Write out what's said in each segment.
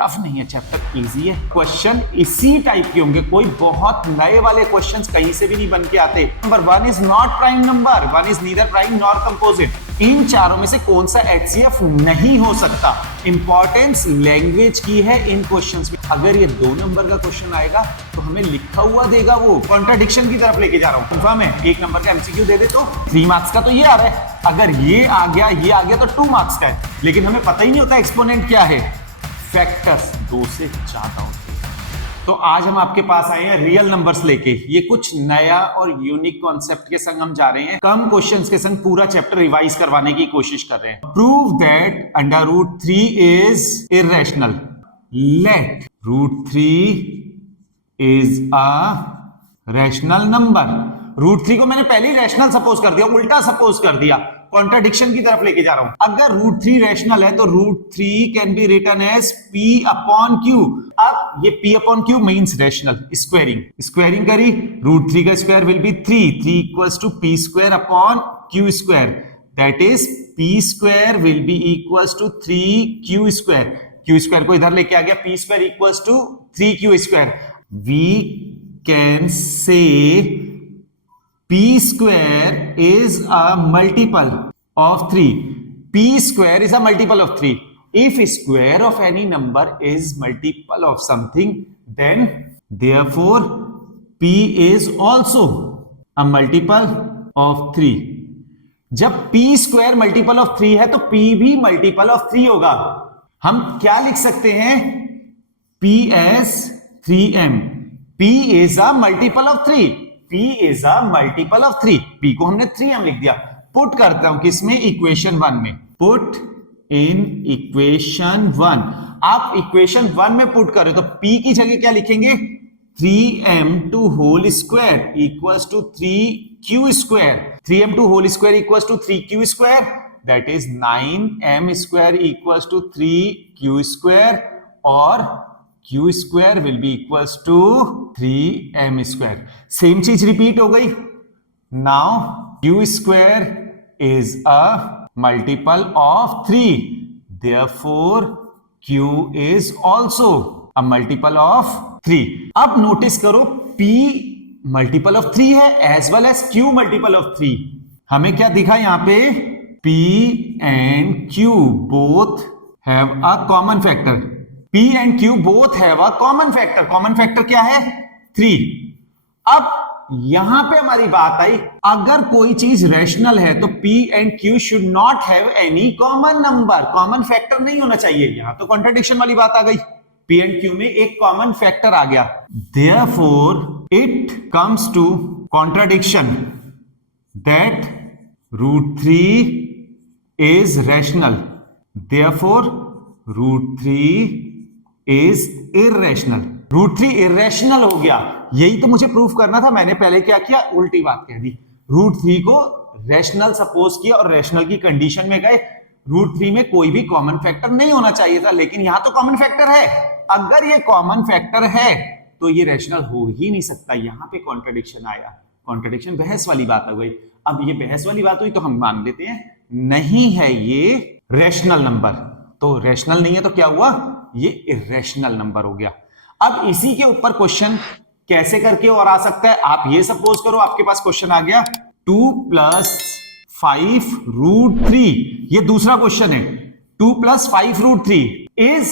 Tough नहीं है chapter, easy है। क्वेश्चन इसी टाइप के होंगे, कोई बहुत नए वाले क्वेश्चंस कहीं से भी नहीं बन के आते। Number 1 is not prime number, 1 is neither prime nor composite. इन चारों में से कौन सा HCF नहीं हो सकता? इंपॉर्टेंस लैंग्वेज की है इन क्वेश्चंस में। अगर ये 2 नंबर का क्वेश्चन आएगा तो हमें लिखा हुआ देगा, वो कॉन्ट्राडिक्शन की तरफ लेके जा रहा हूं। कंफर्म है? 1 नंबर का MCQ दे दे तो 3 मार्क्स का तो ये आ रहा है, अगर ये आ गया तो 2 मार्क्स का है। लेकिन हमें पता ही नहीं होता एक्सपोनेंट क्या है। फैक्टर्स 2 से ज्यादा होते हैं। तो आज हम आपके पास आए हैं रियल नंबर्स लेके। ये कुछ नया और यूनिक कॉन्सेप्ट के संग हम जा रहे हैं। कम क्वेश्चंस के संग पूरा चैप्टर रिवाइज करवाने की कोशिश कर रहे हैं। Prove that √3 is irrational. Let √3 is a rational number. √3 को मैंने पहले ही रैशनल सपोज कर दिया, उल्टा सपोज कर दिया, कॉन्ट्राडिक्शन की तरफ लेके जा रहा हूं। अगर √3 रैशनल है तो √3 can be written as P/Q। अब ये P/Q मींस रैशनल। स्क्वायरिंग करी, √3 का square will be 3 equals to P²/Q²। That is P² will be equals to 3Q²। Q² को इधर लेके आ गया, P² equals to 3Q²। We can say P² is a multiple of 3. P² is a multiple of 3. If square of any number is multiple of something, then therefore P is also a multiple of 3. जब P² multiple of 3 है तो P भी multiple of 3 होगा। हम क्या लिख सकते हैं? P as 3m. P is a multiple of 3. P is a multiple of 3. P को हमने 3m लिख दिया। पुट करता हूं किसमें? इक्वेशन 1 में। Put in equation 1। आप इक्वेशन 1 में पुट करें तो P की जगह क्या लिखेंगे? 3m² equals to 3Q²। 3m² equals to 3Q²। That is 9m² equals to 3Q² और Q² will be equals to 3m²। Same चीज रिपीट हो गई। Now Q² is a multiple of 3, therefore Q is also a multiple of 3। अब notice करो, P multiple of 3 है as well as Q multiple of 3। हमें क्या दिखा यहां पे? P and Q both have a common factor। P and Q both have a common factor। Common factor क्या है? 3। अब यहां पे हमारी बात आई, अगर कोई चीज रैशनल है तो P and Q should not have any common number. Common factor नहीं होना चाहिए। यहां तो कॉन्ट्रडिक्शन वाली बात आ गई। P and Q में एक कॉमन फैक्टर आ गया। Therefore it comes to contradiction that √3 is rational। Therefore √3 is irrational। √3 irrational हो गया। यही तो मुझे प्रूफ करना था। मैंने पहले क्या किया? उल्टी बात कह दी। √3 को रैशनल सपोज किया और रैशनल की कंडीशन में गए। √3 में कोई भी कॉमन फैक्टर नहीं होना चाहिए था, लेकिन यहां तो कॉमन फैक्टर है। अगर ये कॉमन फैक्टर है तो ये रैशनल हो ही नहीं सकता। यहां पे कॉन्ट्रडिक्शन आया। कॉन्ट्रडिक्शन बहस वाली बात हो गई। अब ये बहस वाली बात हुई तो हम मान लेते हैं नहीं है ये रैशनल नंबर। तो रैशनल नहीं है तो क्या हुआ? ये इरेशनल नंबर हो गया। अब इसी के ऊपर क्वेश्चन कैसे करके और आ सकता है? आप ये सपोज करो आपके पास क्वेश्चन आ गया 2 + 5 √3। ये दूसरा क्वेश्चन है। 2 + 5 √3 is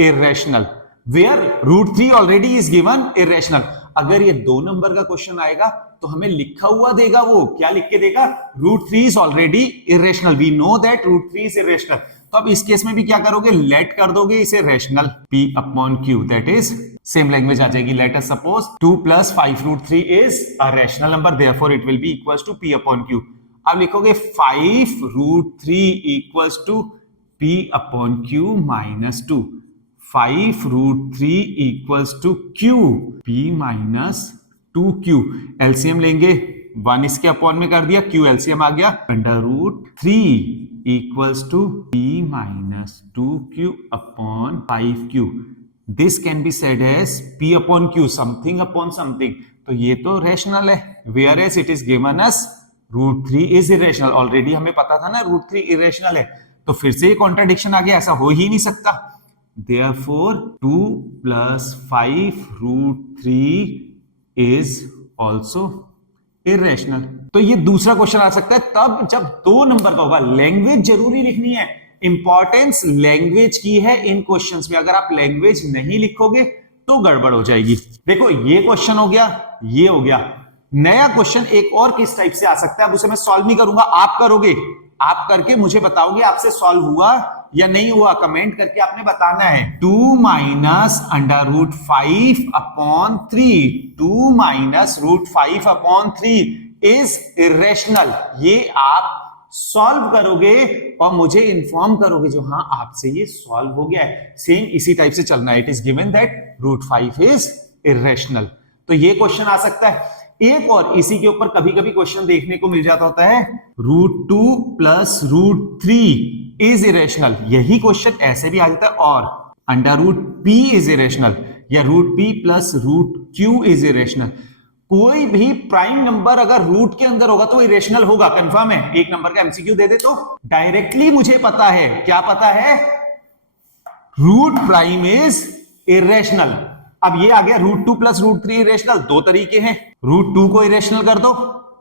irrational, where √3 already is given irrational. अगर ये 2 नंबर का क्वेश्चन आएगा तो हमें लिखा हुआ देगा। वो क्या लिख के देगा? √3 is already irrational. We know that √3 is irrational. तो अब इस केस में भी क्या करोगे? लेट कर दोगे इसे rational P/Q। That is same language आ जाएगी। Let us suppose 2 + 5 √3 is a rational number, therefore it will be equals to P/Q। अब लिखोगे 5 √3 equals to P/Q - 2। 5 √3 equals to Q P-2Q। LCM लेंगे, 1 इसके अपॉन में कर दिया, Q एलसीएम आ गया। √3 equals to P-2Q upon 5Q। This can be said as P/Q, something upon something। तो ये तो रैशनल है। Whereas it is given as √3 is irrational। Already हमें पता था ना √3 irrational है, तो फिर से ये कॉन्ट्राडिक्शन आ गया। ऐसा हो ही नहीं सकता। therefore 2 plus 5 root 3 is also irrational। तो ये दूसरा क्वेश्चन आ सकता है तब जब 2 नंबर का होगा। लैंग्वेज जरूरी लिखनी है, इंपॉर्टेंस लैंग्वेज की है इन क्वेश्चंस में। अगर आप लैंग्वेज नहीं लिखोगे तो गड़बड़ हो जाएगी। देखो ये क्वेश्चन हो गया, ये हो गया। नया क्वेश्चन एक और किस टाइप से आ सकता है, अब उसे मैं सॉल्व नहीं करूंगा, आप करोगे। आप करके मुझे बताओगे आपसे सॉल्व हुआ या नहीं हुआ, कमेंट करके आपने बताना है। 2 minus under root 5 upon 3, 2 minus root 5 upon 3 is irrational. ये आप सॉल्व करोगे और मुझे इंफॉर्म करोगे जो हाँ आपसे ये सॉल्व हो गया है। सेम इसी टाइप से चलना है। It is given that root 5 is irrational. तो ये क्वेश्चन आ सकता है। एक और इसी के ऊपर कभी कभी क्वेश्चन देखने को मिल जाता होता है, root 2 plus root 3 is irrational. यही क्वेश्चन ऐसे भी आ जाता है। और under root p is irrational या root p plus root q is irrational. कोई भी प्राइम नंबर अगर रूट के अंदर होगा तो इरेशनल होगा, कंफर्म है। एक नंबर का एमसीक्यू दे दे तो डायरेक्टली मुझे पता है, क्या पता है, रूट प्राइम इज इरेशनल। अब ये आ गया रूट 2 प्लस रूट 3 इरेशनल। दो तरीके हैं, रूट 2 को इरेशनल कर दो,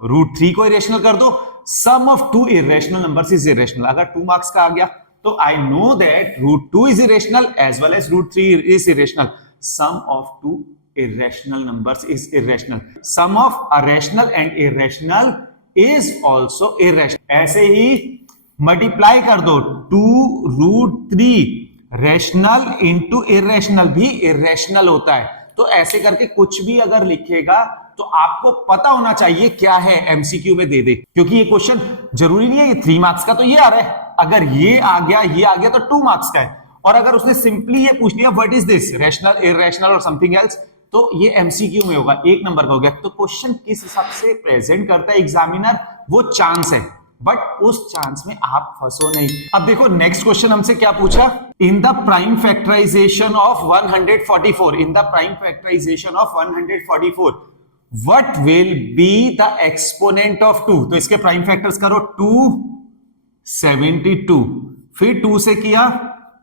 रूट 3 को इरेशनल कर दो। Sum of two irrational numbers is irrational. अगर 2 मार्क्स का आ गया तो I know that root 2 is irrational as well as root 3 is irrational. Sum of two irrational numbers is irrational. Sum of a rational and irrational is also irrational. ऐसे ही multiply कर दो, 2 root 3 rational into irrational भी irrational होता है। तो ऐसे करके कुछ भी अगर लिखेगा तो आपको पता होना चाहिए क्या है, एमसीक्यू में दे दे। क्योंकि ये क्वेश्चन जरूरी नहीं है ये 3 मार्क्स का तो ये आ रहा है, अगर ये आ गया ये आ गया तो 2 मार्क्स का है। और अगर उसने सिंपली ये पूछ लिया what is this, rational, irrational और समथिंग एल्स, तो ये एमसीक्यू में होगा, 1 नंबर का हो गया। तो क्वेश्चन किस हिसाब से प्रेजेंट करता है एग्जामिनर, वो चांस है, बट उस चांस में आप फंसो नहीं। अब देखो नेक्स्ट क्वेश्चन हमसे क्या पूछा, in the prime factorisation of 144, in the prime factorisation of 144 what will be the exponent of 2। तो इसके प्राइम फैक्टर्स करो, 272, फिर 2 से किया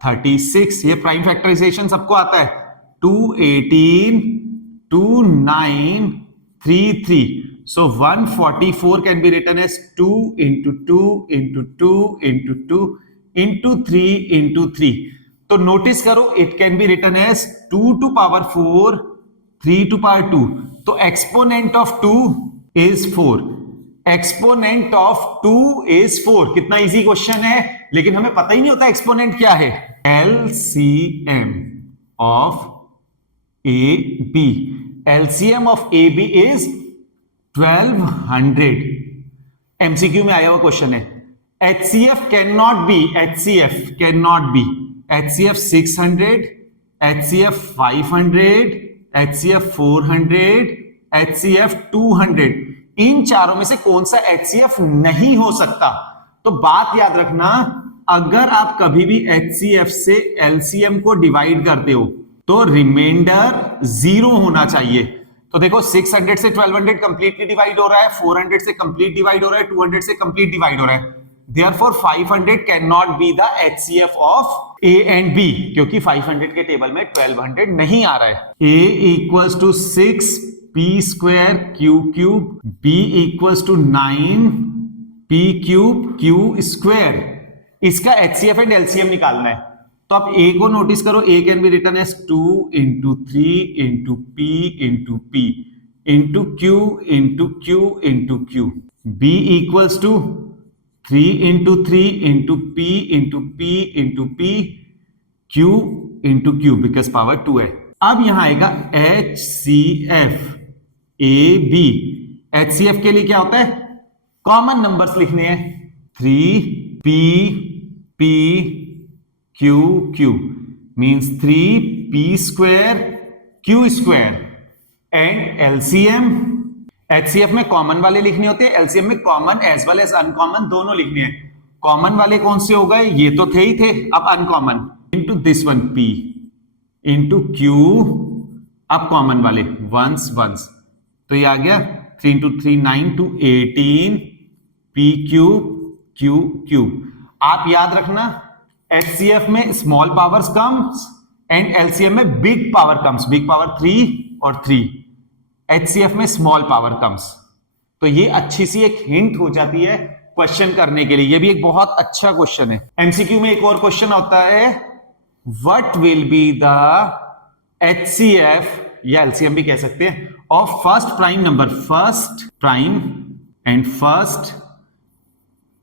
36, ये प्राइम फैक्टराइजेशन सबको आता है। 218, 2933. So 144 can be written as 2 into 2 into 2 into 2 into 3 into 3. तो नोटिस करो it can be written as 2 to power 4, 3 to power 2. तो exponent of 2 is 4. Exponent of 2 is 4. कितना इजी क्वेश्चन है, लेकिन हमें पता ही नहीं होता एक्सपोनेंट क्या है। LCM of AB, LCM of AB is 1200। MCQ में आया हुआ क्वेश्चन है। HCF cannot be, HCF cannot be, HCF 600, HCF 500, HCF 400, HCF 200, इन चारों में से कौन सा HCF नहीं हो सकता। तो बात याद रखना, अगर आप कभी भी HCF से LCM को डिवाइड करते हो तो रिमाइंडर 0 होना चाहिए। तो देखो 600 से 1200 कंप्लीटली डिवाइड हो रहा है, 400 से कंप्लीट डिवाइड हो रहा है, 200 से कंप्लीट डिवाइड हो रहा है। Therefore 500 can not be the HCF of A and B, क्योंकि 500 के टेबल में 1200 नहीं आ रहा है। A equals to 6 P square Q cube, B equals to 9 P cube Q square. इसका HCF एंड LCM निकालना है। तो आप A को नोटिस करो, A can be written as 2 into 3 into P into P into Q into Q into Q. B equals to 3 into 3 into P into P into P Q into Q because power 2 है। अब यहां आएगा HCF AB। HCF के लिए क्या होता है, common numbers लिखने हैं, 3P P Q Q means 3P square Q square and LCM। HCF में कॉमन वाले लिखने होते हैं, LCM में common as well as uncommon दोनों लिखने हैं। कॉमन वाले कौन से हो गए, ये तो थे ही थे, अब uncommon into this one P into Q, अब कॉमन वाले वंस वंस, तो ये आ गया 3 into 3 9 to 18 P cube Q cube. आप याद रखना HCF में small powers come, and LCM में big power comes, big power 3 और 3, एचसीएफ में स्मॉल पावर कम्स। तो ये अच्छी सी एक हिंट हो जाती है क्वेश्चन करने के लिए, ये भी एक बहुत अच्छा क्वेश्चन है। एमसीक्यू में एक और क्वेश्चन होता है, what will be the HCF या एलसीएम भी कह सकते हैं of first prime number, first prime and first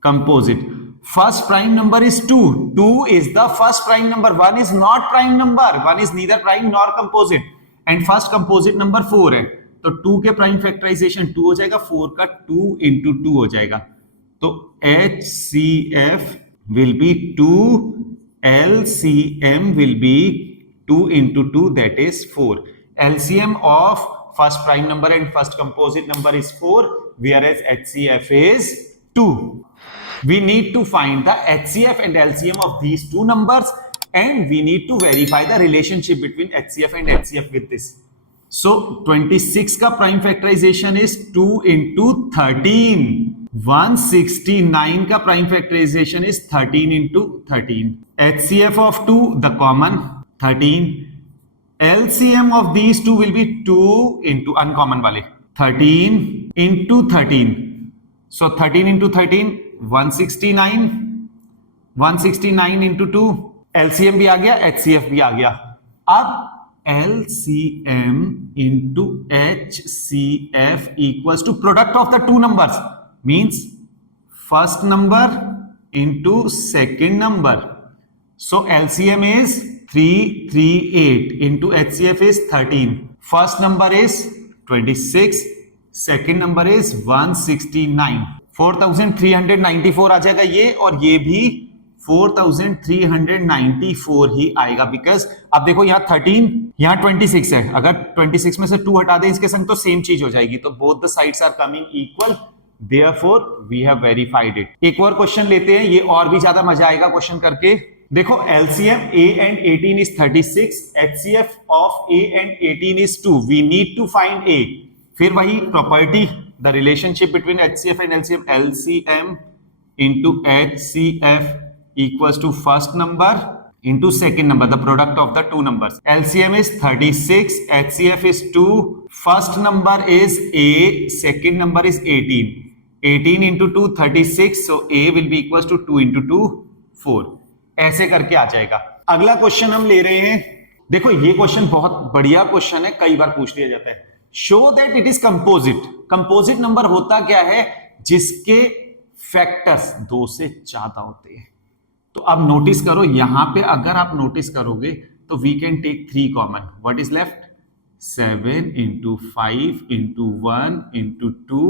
composite. First prime number is 2. 2 is the first prime number. 1 is not prime number. 1 is neither prime nor composite. And first composite number 4 है। तो 2 के prime factorisation 2 हो जाएगा, 4 का 2 into 2 हो जाएगा। तो HCF will be 2, LCM will be 2 into 2, that is 4. LCM of first prime number and first composite number is 4, whereas HCF is 2. We need to find the HCF and LCM of these two numbers, and we need to verify the relationship between HCF and LCF with this. So 26 का prime factorization is 2 into 13. 169 का prime factorization is 13 into 13. HCF of 2, the common 13. LCM of these two will be 2 into uncommon वाले 13 into 13. So 13 into 13 169, 169 into 2, LCM भी आ गया, HCF भी आ गया। अब LCM into HCF equals to product of the two numbers, means first number into second number. So LCM is 338 into HCF is 13. First number is 26, second number is 169. 4394 आ जाएगा ये, और ये भी 4394 ही आएगा, बिकॉज अब देखो यहाँ 13, यहाँ 26 है, अगर 26 में से 2 हटा दें इसके संग तो सेम चीज हो जाएगी, तो both the sides are coming equal, therefore we have verified it. एक और क्वेश्चन लेते हैं, ये और भी ज्यादा मजा आएगा क्वेश्चन करके। देखो LCM A and 18 is 36, HCF of A and 18 is 2, we need to find A। फिर वही property, the relationship between HCF and LCM, LCM into HCF equals to first number into second number, the product of the two numbers. LCM is 36, HCF is 2, first number is A, second number is 18. 18 into 2, 36, so A will be equals to 2 into 2, 4. ऐसे करके आ जाएगा। अगला question हम ले रहे हैं, देखो ये क्वेश्चन बहुत बढ़िया क्वेश्चन है, कई बार पूछ लिया जाता है। Show that it is composite. Composite number होता क्या है, जिसके फैक्टर्स 2 से ज्यादा होते हैं। तो अब नोटिस करो, यहां पे अगर आप नोटिस करोगे तो we can take 3 common, what is left 7 into 5 into 1 into 2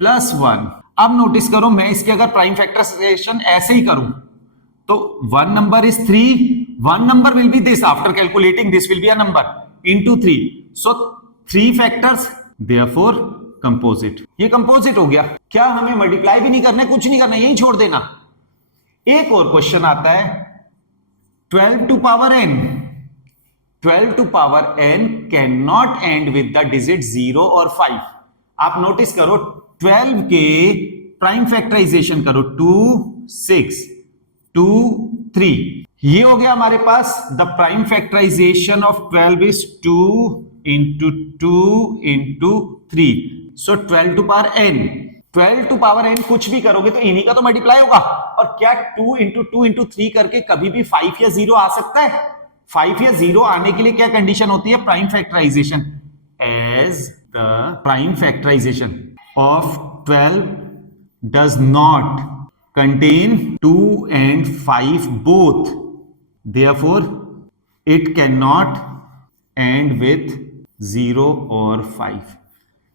plus 1। अब नोटिस करो, मैं इसके अगर प्राइम फैक्टराइजेशन ऐसे ही करूं तो 1 number is 3, 1 number will be this, after calculating this will be a number into 3, so 3 factors, therefore composite। ये composite हो गया। क्या हमें मल्टीप्लाई भी नहीं करना है, कुछ नहीं करना, यही छोड़ देना। एक और क्वेश्चन आता है, 12 to power n। 12 to power n can not and with the digit 0 और 5। आप नोटिस करो 12 के प्राइम फैक्टराइजेशन करो, 2 6 2 3, ये हो गया हमारे पास। The prime factorisation of 12 is 2 into 2 into 3, so 12 to power n। 12 to power n कुछ भी करोगे तो इन्हीं का तो मल्टीप्लाई होगा। और क्या 2 into 2 into 3 करके कभी भी 5 या 0 आ सकता है? 5 या 0 आने के लिए क्या कंडीशन होती है, prime factorisation. As the prime factorisation of 12 does not contain 2 and 5 both, therefore it cannot end with 0 or 5।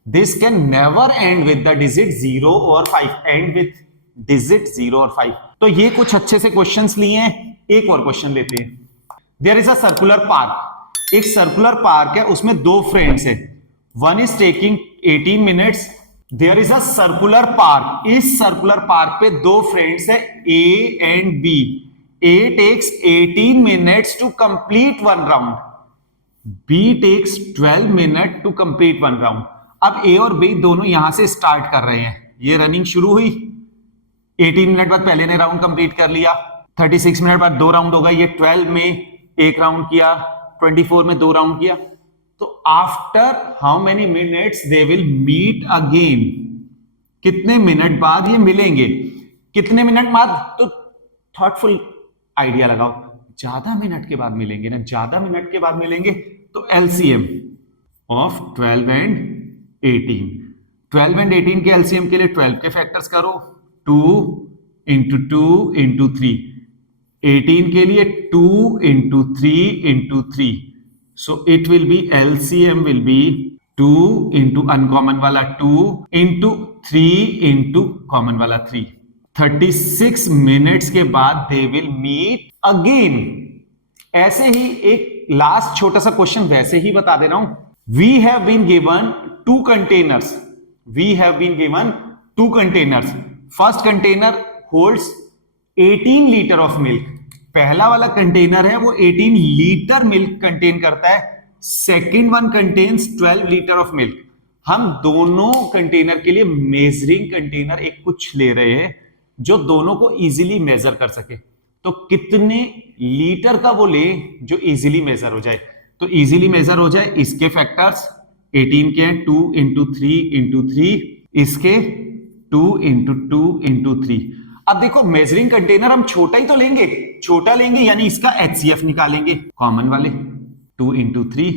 this can never end with the digit 0 or 5, end with digit 0 और 5। तो ये कुछ अच्छे से क्वेश्चंस लिए हैं, एक और क्वेश्चन लेते हैं। There is a circular park, एक सर्कुलर पार्क है, उसमें 2 फ्रेंड्स है, one is taking 18 minutes. There is a circular park, इस सर्कुलर पार्क पे 2 फ्रेंड्स है A and B। A takes 18 minutes to complete 1 round, B takes 12 minute to complete 1 round. अब A और B दोनों यहां से स्टार्ट कर रहे हैं, ये रनिंग शुरू हुई, 18 मिनट बाद पहले ने राउंड कंप्लीट कर लिया, 36 मिनट बाद 2 राउंड हो गए, ये 12 में एक राउंड किया, 24 में 2 राउंड किया, तो after how many minutes they will meet again, कितने मिनट बाद ये मिलेंगे, कितने मिनट बाद, तो थॉटफुल आइडिया लगाओ, ज्यादा मिनट के बाद मिलेंगे ना, ज्यादा मिनट के बाद मिलेंगे, तो एलसीएम ऑफ 12 एंड 18, 12 एंड 18 के एलसीएम के लिए 12 के फैक्टर्स करो, 2 इंटू 2 इंटू 3, 18 के लिए 2 into 3 into 3, so it will B LCM will be 2 into uncommon वाला 2 इंटू 3 इंटू कॉमन वाला 3, 36 मिनट्स के बाद दे विल मीट अगेन। ऐसे ही एक लास्ट छोटा सा क्वेश्चन वैसे ही बता दे रहा हूं, we have been given 2 containers, we have been given 2 containers, first container holds 18 litre of milk, पहला वाला कंटेनर है वो 18 लीटर मिल्क कंटेन करता है, second one contains 12 litre of milk. हम दोनों कंटेनर के लिए मेजरिंग कंटेनर एक कुछ ले रहे हैं जो दोनों को इजीली मेजर कर सके, तो कितने लीटर का वो ले जो इजीली मेजर हो जाए, तो इजीली मेजर हो जाए, इसके फैक्टर्स 18 के 2 इंटू 3 इंटू 3, इसके 2 इंटू 2 इंटू 3। अब देखो मेजरिंग कंटेनर हम छोटा ही तो लेंगे, छोटा लेंगे यानी इसका एचसीएफ निकालेंगे, कॉमन वाले 2 इंटू 3,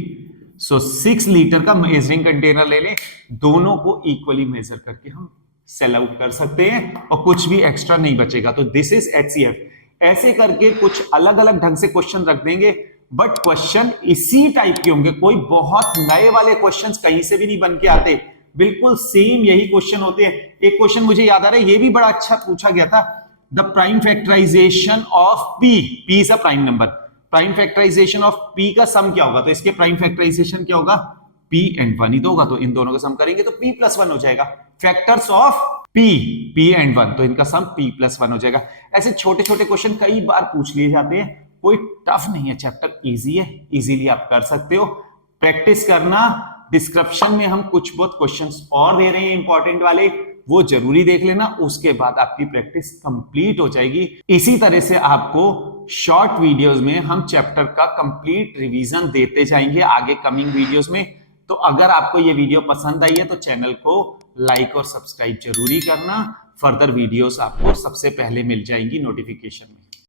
सो 6 लीटर का मेजरिंग कंटेनर ले लें, दोनों को इक्वली मेजर करके हम सेल आउट कर सकते हैं और कुछ भी एक्स्ट्रा नहीं बचेगा, तो दिस इज एचसीएफ। ऐसे करके कुछ अलग अलग ढंग से क्वेश्चन रख देंगे, बट क्वेश्चन इसी टाइप के होंगे, कोई बहुत नए वाले क्वेश्चंस कहीं से भी नहीं बन के आते, बिल्कुल सेम यही क्वेश्चन होते हैं। एक क्वेश्चन मुझे याद आ रहा है, ये भी बड़ा अच्छा पूछा गया था, the prime factorisation of P, P is a prime number, prime factorisation of P का सम क्या होगा, तो इसके प्राइम फैक्टराइजेशन क्या होगा, पी एंड 1 ही तो होगा, तो इन दोनों का सम करेंगे तो p प्लस 1 हो जाएगा, फैक्टर्स ऑफ p एंड 1, तो इनका सम p प्लस 1 हो जाएगा। ऐसे छोटे छोटे क्वेश्चन कई बार पूछ लिए जाते हैं, कोई टफ नहीं है, चैप्टर इजी है, इजीली आप कर सकते हो, प्रैक्टिस करना। डिस्क्रिप्शन में हम कुछ बहुत क्वेश्चंस और दे रहे हैं इंपॉर्टेंट वाले, वो जरूरी देख लेना, उसके बाद आपकी प्रैक्टिस कंप्लीट हो जाएगी। इसी तरह से आपको शॉर्ट वीडियोस में हम चैप्टर का कंप्लीट रिवीजन देते जाएंगे आगे कमिंग वीडियोस में। तो अगर आपको ये वीडियो पसंद आई है तो चैनल को लाइक और सब्सक्राइब जरूरी करना, फर्दर वीडियोस आपको सबसे पहले मिल जाएंगी नोटिफिकेशन में।